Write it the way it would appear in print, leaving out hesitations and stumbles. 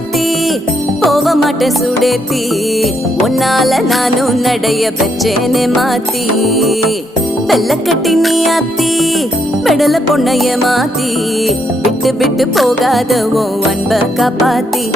மாத்தி போக மாட்டேன் சுடேத்தி உன்னால நானும் நடைய பெற்றேனே மாத்தி வெள்ள கட்டி நீ ஆத்தி பெடல பொண்ணைய மாத்தி விட்டு விட்டு போகாத உன் அன்ப காப்பாத்தி